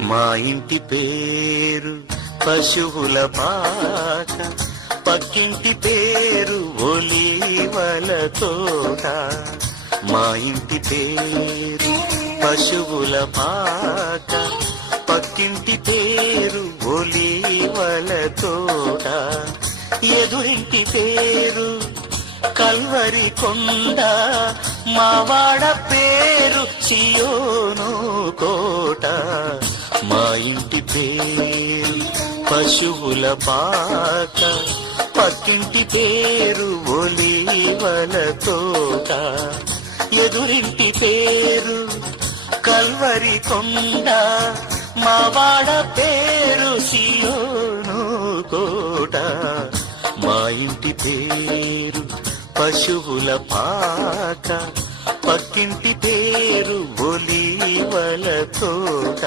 మా ఇంటి పేరు పశువుల పాక, పక్కింటి పేరు ఒలీవల తోట. మా ఇంటి పేరు పశువుల పాక, పక్కింటి పేరు ఒలీవల తోట. ఎదురింటి పేరు కల్వరి కొండ, మావాడ పేరు సియోను కోట. మా ఇంటి పేరు పశువుల పాక, పక్కింటి పేరు ఒలీవల తోట. ఎదురింటి పేరు కల్వరి కొండ, మావాడ పేరు సియోను కోట. మా ఇంటి పేరు పశువుల పాక, పక్కింటి పేరు ఒలీవల తోట.